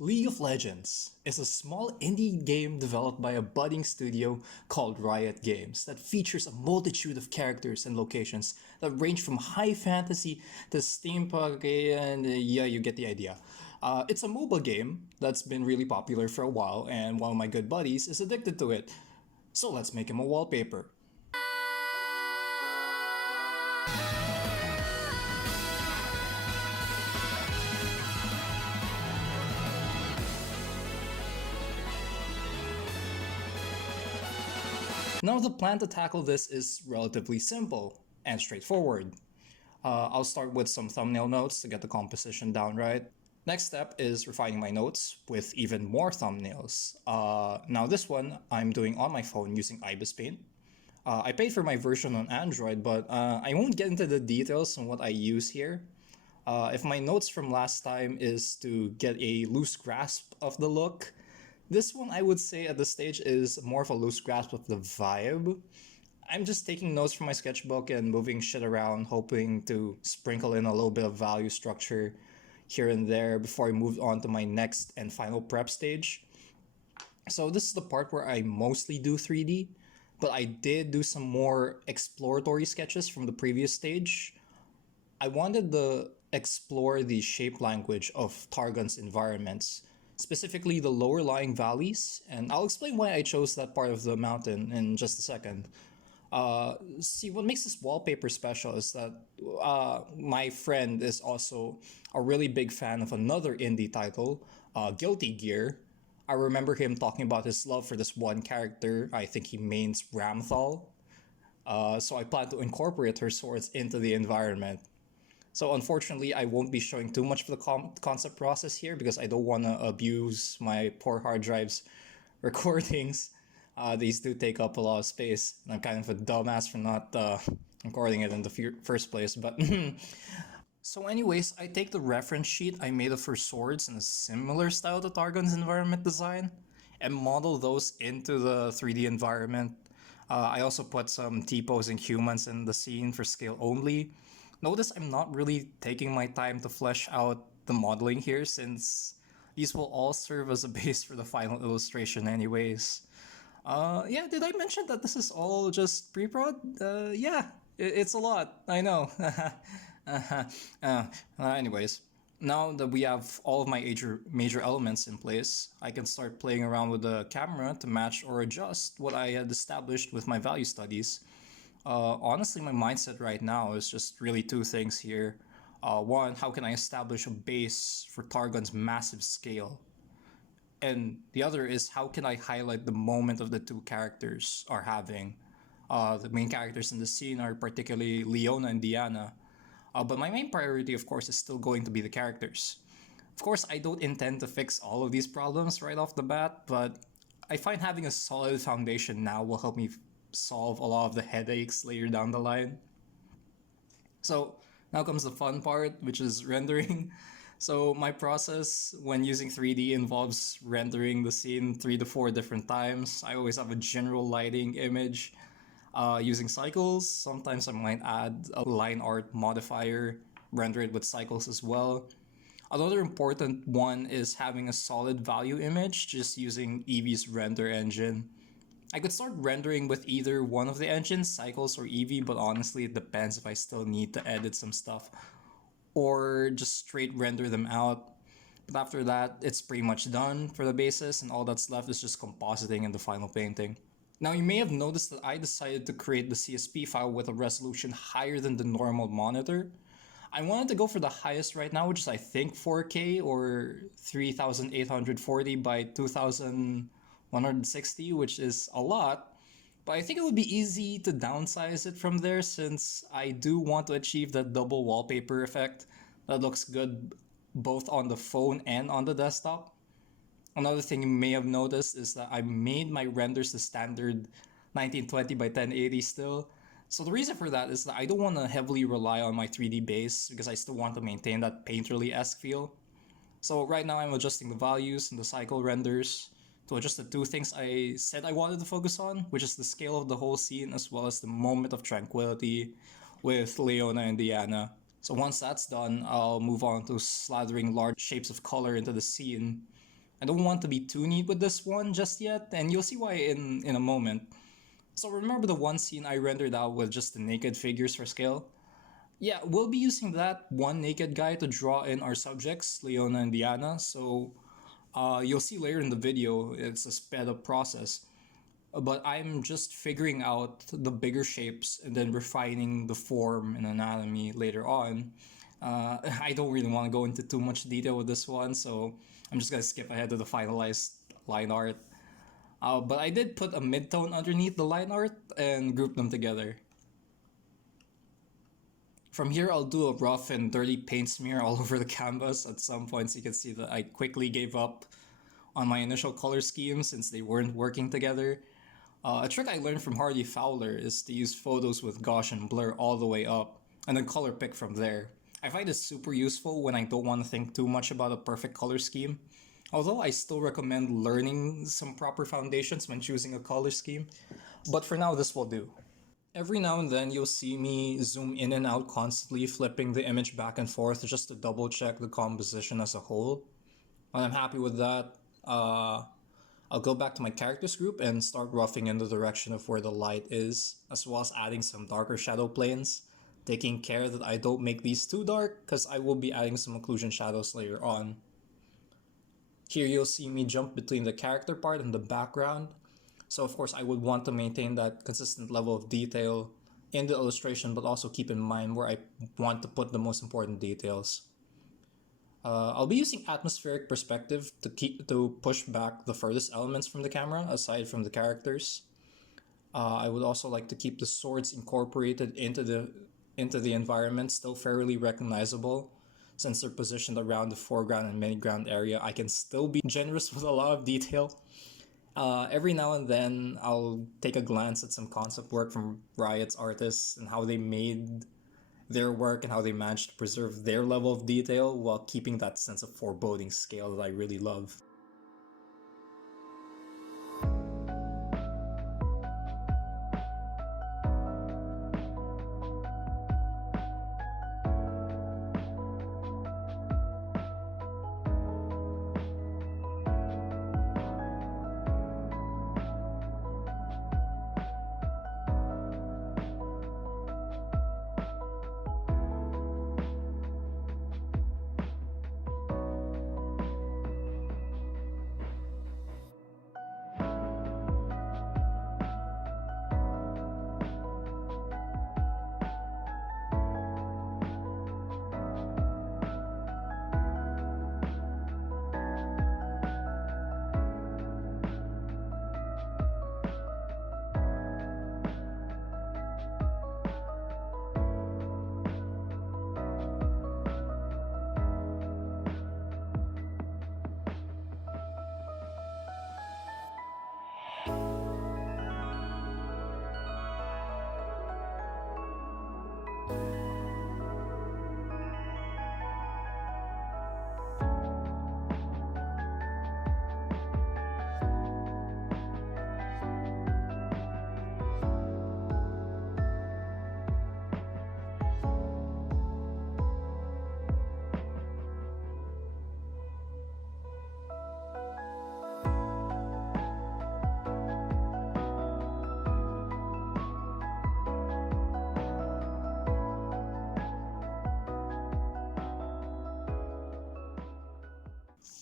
League of Legends is a small indie game developed by a budding studio called Riot Games that features a multitude of characters and locations that range from high fantasy to steampunk, and yeah, you get the idea. It's a mobile game that's been really popular for a while, and one of my good buddies is addicted to it. So let's make him a wallpaper. Now the plan to tackle this is relatively simple and straightforward. I'll start with some thumbnail notes to get the composition down right. Next step is refining my notes with even more thumbnails. Now this one I'm doing on my phone using Ibis Paint. I paid for my version on Android, but I won't get into the details on what I use here. If my notes from last time is to get a loose grasp of the look, this one I would say at this stage is more of a loose grasp of the vibe. I'm just taking notes from my sketchbook and moving shit around, hoping to sprinkle in a little bit of value structure here and there before I move on to my next and final prep stage. So this is the part where I mostly do 3D, but I did do some more exploratory sketches from the previous stage. I wanted to explore the shape language of Targon's environments, specifically the lower lying valleys, and I'll explain why I chose that part of the mountain in just a second. See, what makes this wallpaper special is that my friend is also a really big fan of another indie title, Guilty Gear. I remember him talking about his love for this one character. I think he mains Ramthal. So I plan to incorporate her swords into the environment. So unfortunately, I won't be showing too much of the concept process here because I don't want to abuse my poor hard drive's recordings. These do take up a lot of space, and I'm kind of a dumbass for not recording it in the first place. But so anyways, I take the reference sheet I made of her swords in a similar style to Targon's environment design and model those into the 3D environment. I also put some T-posing humans in the scene for scale only. Notice I'm not really taking my time to flesh out the modeling here since these will all serve as a base for the final illustration anyways. Yeah, did I mention that this is all just pre-prod? Yeah, it's a lot, I know. Anyways, now that we have all of my major elements in place, I can start playing around with the camera to match or adjust what I had established with my value studies. Honestly, my mindset right now is just really two things here. One, how can I establish a base for Targon's massive scale? And the other is how can I highlight the moment of the two characters are having. The main characters in the scene are particularly Leona and Diana. But my main priority, of course, is still going to be the characters. Of course, I don't intend to fix all of these problems right off the bat, but I find having a solid foundation now will help me solve a lot of the headaches later down the line. So now comes the fun part, which is rendering. So my process when using 3D involves rendering the scene 3 to 4 different times. I always have a general lighting image using cycles. Sometimes I might add a line art modifier, render it with cycles as well. Another important one is having a solid value image just using Eevee's render engine. I could start rendering with either one of the engines, Cycles or Eevee, but honestly it depends if I still need to edit some stuff or just straight render them out. But after that, it's pretty much done for the basis and all that's left is just compositing and the final painting. Now you may have noticed that I decided to create the CSP file with a resolution higher than the normal monitor. I wanted to go for the highest right now, which is I think 4K or 3840 by 2160, which is a lot. But I think it would be easy to downsize it from there since I do want to achieve that double wallpaper effect that looks good both on the phone and on the desktop. Another thing you may have noticed is that I made my renders the standard 1920 by 1080 still. So the reason for that is that I don't want to heavily rely on my 3D base because I still want to maintain that painterly-esque feel. So right now I'm adjusting the values and the cycle renders to adjust the two things I said I wanted to focus on, which is the scale of the whole scene as well as the moment of tranquility with Leona and Diana. So once that's done, I'll move on to slathering large shapes of color into the scene. I don't want to be too neat with this one just yet, and you'll see why in a moment. So remember the one scene I rendered out with just the naked figures for scale? Yeah, we'll be using that one naked guy to draw in our subjects, Leona and Diana, so you'll see later in the video, it's a sped up process. But I'm just figuring out the bigger shapes and then refining the form and anatomy later on. I don't really want to go into too much detail with this one, so I'm just gonna skip ahead to the finalized line art. But I did put a mid-tone underneath the line art and group them together. From here, I'll do a rough and dirty paint smear all over the canvas. At some points, you can see that I quickly gave up on my initial color scheme since they weren't working together. A trick I learned from Hardy Fowler is to use photos with Gaussian blur all the way up, and then color pick from there. I find it super useful when I don't want to think too much about a perfect color scheme, although I still recommend learning some proper foundations when choosing a color scheme. But for now, this will do. Every now and then you'll see me zoom in and out constantly, flipping the image back and forth just to double check the composition as a whole. When I'm happy with that, I'll go back to my characters group and start roughing in the direction of where the light is, as well as adding some darker shadow planes, taking care that I don't make these too dark, because I will be adding some occlusion shadows later on. Here you'll see me jump between the character part and the background, so of course I would want to maintain that consistent level of detail in the illustration, but also keep in mind where I want to put the most important details. I'll be using atmospheric perspective to push back the furthest elements from the camera, aside from the characters. I would also like to keep the swords incorporated into the environment still fairly recognizable, since they're positioned around the foreground and mid-ground area. I can still be generous with a lot of detail. Every now and then, I'll take a glance at some concept work from Riot's artists and how they made their work and how they managed to preserve their level of detail while keeping that sense of foreboding scale that I really love.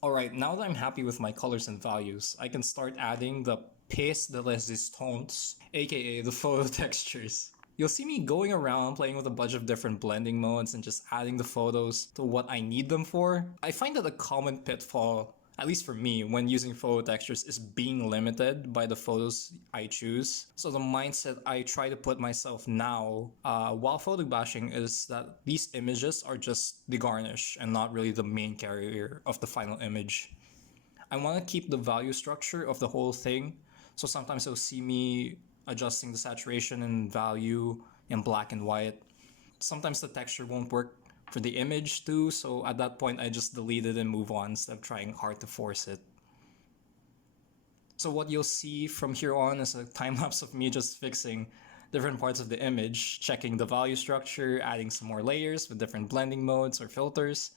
Alright, now that I'm happy with my colors and values, I can start adding the pièce de résistance, aka the photo textures. You'll see me going around playing with a bunch of different blending modes and just adding the photos to what I need them for. I find that a common pitfall, at least for me, when using photo textures is being limited by the photos I choose. So the mindset I try to put myself now while photo bashing is that these images are just the garnish and not really the main carrier of the final image. I want to keep the value structure of the whole thing, so sometimes you'll see me adjusting the saturation and value in black and white. Sometimes the texture won't work for the image too, so at that point I just delete it and move on instead of trying hard to force it. So what you'll see from here on is a time-lapse of me just fixing different parts of the image, checking the value structure, adding some more layers with different blending modes or filters.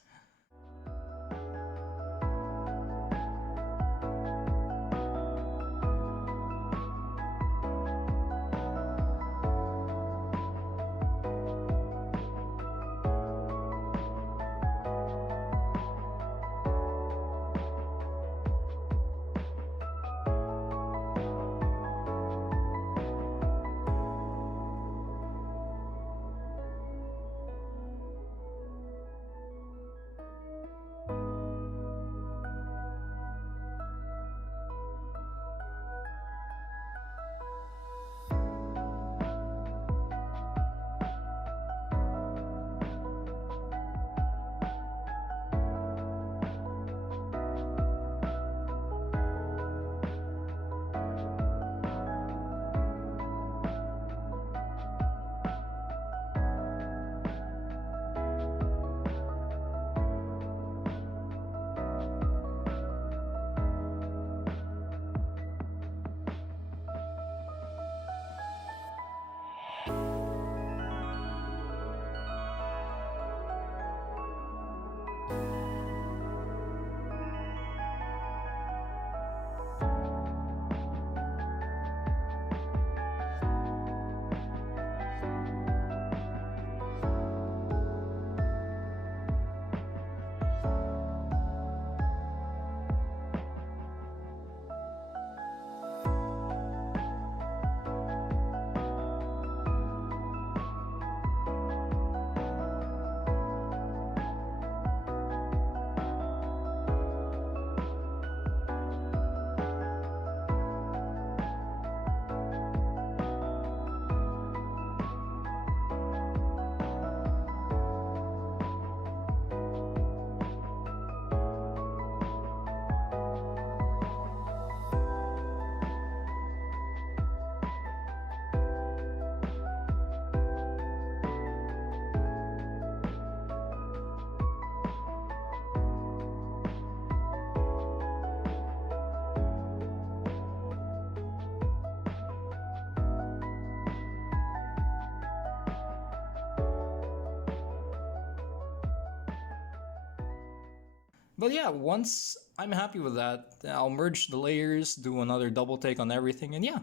But yeah, once I'm happy with that, I'll merge the layers, do another double take on everything, and yeah,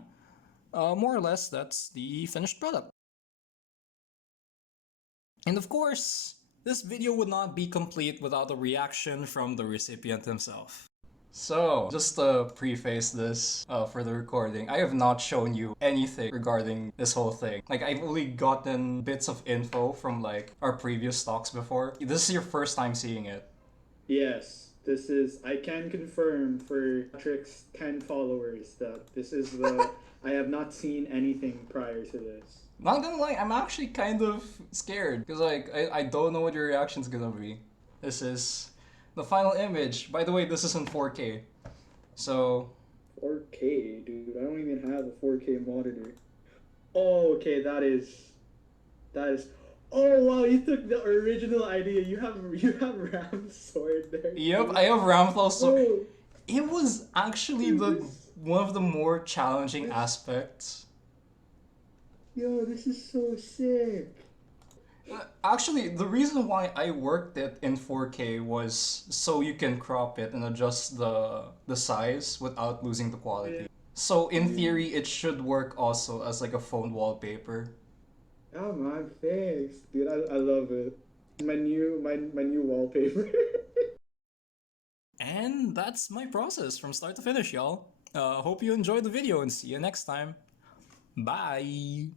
more or less that's the finished product. And of course, this video would not be complete without a reaction from the recipient himself. So, just to preface this for the recording, I have not shown you anything regarding this whole thing. Like, I've only gotten bits of info from like our previous talks before. This is your first time seeing it. Yes, this is. I can confirm for Patrick's 10 followers that this is the. I have not seen anything prior to this. Not gonna lie, I'm actually kind of scared because like I don't know what your reaction's gonna be. This is the final image. By the way, this is in 4K. So 4K, dude. I don't even have a 4K monitor. Oh, okay. That is. That is. Oh wow! You took the original idea. You have Ram's sword there. yep, Dude. I have Ramflow. So Oh, it was actually dude, the one of the more challenging this, aspects. yo, this is so sick. Actually, the reason why I worked it in 4K was so you can crop it and adjust the size without losing the Yeah, quality. So in dude. theory, it should work also as like a phone wallpaper. Oh man, thanks, dude. I love it. My new wallpaper. And that's my process from start to finish, y'all. Hope you enjoyed the video and see you next time. Bye!